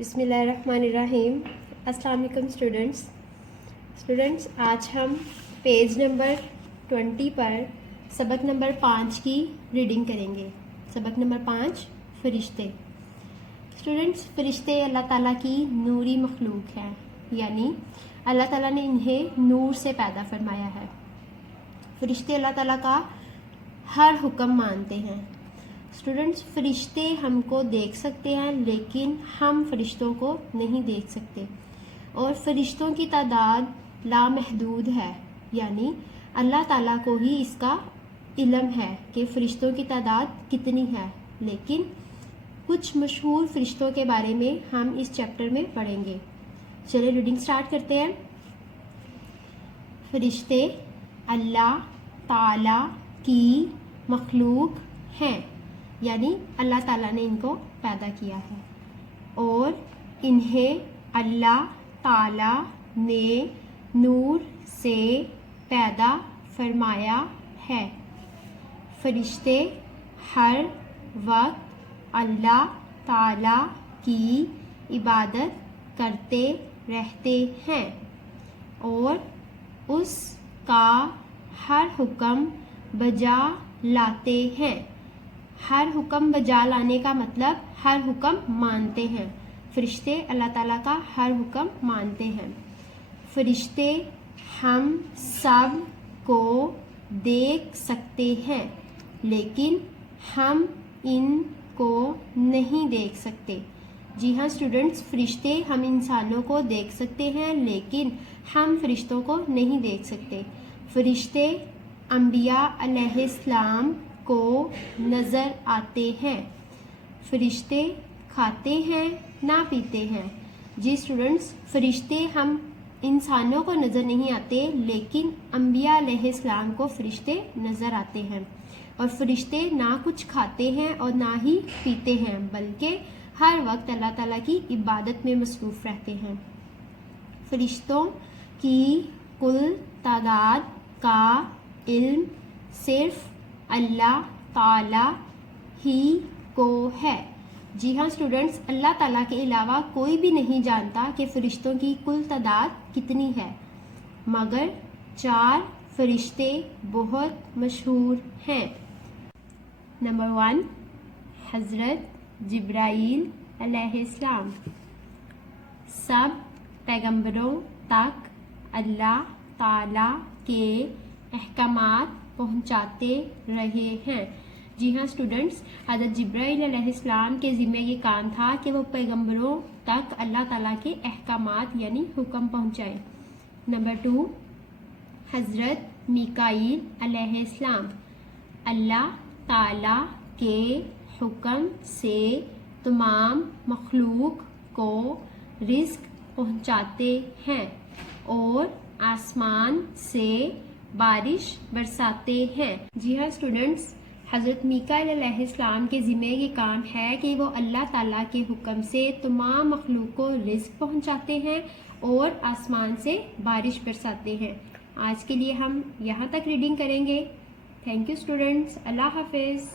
بسم اللہ الرحمن الرحیم۔ السلام علیکم اسٹوڈنٹس، آج ہم پیج نمبر 20 پر سبق نمبر 5 کی ریڈنگ کریں گے۔ سبق نمبر 5، فرشتے۔ اسٹوڈنٹس، فرشتے اللہ تعالیٰ کی نوری مخلوق ہیں، یعنی اللہ تعالیٰ نے انہیں نور سے پیدا فرمایا ہے۔ فرشتے اللہ تعالیٰ کا ہر حکم مانتے ہیں۔ اسٹوڈنٹس، فرشتے ہم کو دیکھ سکتے ہیں لیکن ہم فرشتوں کو نہیں دیکھ سکتے، اور فرشتوں کی تعداد لامحدود ہے، یعنی اللہ تعالیٰ کو ہی اس کا علم ہے کہ فرشتوں کی تعداد کتنی ہے، لیکن کچھ مشہور فرشتوں کے بارے میں ہم اس چیپٹر میں پڑھیں گے۔ چلے ریڈنگ سٹارٹ کرتے ہیں۔ فرشتے اللہ تعالیٰ کی مخلوق ہیں، یعنی اللہ تعالیٰ نے ان کو پیدا کیا ہے، اور انہیں اللہ تعالیٰ نے نور سے پیدا فرمایا ہے۔ فرشتے ہر وقت اللہ تعالیٰ کی عبادت کرتے رہتے ہیں اور اس کا ہر حکم بجا لاتے ہیں۔ ہر حکم بجا لانے کا مطلب ہر حکم مانتے ہیں۔ فرشتے اللہ تعالیٰ کا ہر حکم مانتے ہیں۔ فرشتے ہم سب کو دیکھ سکتے ہیں لیکن ہم ان کو نہیں دیکھ سکتے۔ جی ہاں اسٹوڈنٹس، فرشتے ہم انسانوں کو دیکھ سکتے ہیں لیکن ہم فرشتوں کو نہیں دیکھ سکتے۔ فرشتے انبیاء علیہ السلام کو نظر آتے ہیں۔ فرشتے کھاتے ہیں نہ پیتے ہیں۔ جی اسٹوڈنٹس، فرشتے ہم انسانوں کو نظر نہیں آتے لیکن انبیاء علیہ السلام کو فرشتے نظر آتے ہیں، اور فرشتے نہ کچھ کھاتے ہیں اور نہ ہی پیتے ہیں، بلکہ ہر وقت اللہ تعالیٰ کی عبادت میں مصروف رہتے ہیں۔ فرشتوں کی کل تعداد کا علم صرف اللہ تعالیٰ ہی کو ہے۔ جی ہاں اسٹوڈنٹس، اللہ تعالیٰ کے علاوہ کوئی بھی نہیں جانتا کہ فرشتوں کی کل تعداد کتنی ہے، مگر 4 فرشتے بہت مشہور ہیں۔ نمبر 1، حضرت جبرائیل علیہ السلام۔ سب پیغمبروں تک اللہ تعالیٰ کے احکامات پہنچاتے رہے ہیں۔ جی ہاں اسٹوڈنٹس، حضرت جبرائیل علیہ السلام کے ذمہ یہ کام تھا کہ وہ پیغمبروں تک اللہ تعالیٰ کے احکامات یعنی حکم پہنچائے۔ نمبر 2، حضرت میکائیل علیہ السلام۔ اللہ تعالیٰ کے حکم سے تمام مخلوق کو رزق پہنچاتے ہیں اور آسمان سے بارش برساتے ہیں۔ جی ہاں اسٹوڈنٹس، حضرت میکائیل علیہ السلام کے ذمہ یہ کام ہے کہ وہ اللہ تعالیٰ کے حکم سے تمام مخلوق کو رزق پہنچاتے ہیں اور آسمان سے بارش برساتے ہیں۔ آج کے لیے ہم یہاں تک ریڈنگ کریں گے۔ تھینک یو اسٹوڈنٹس، اللہ حافظ۔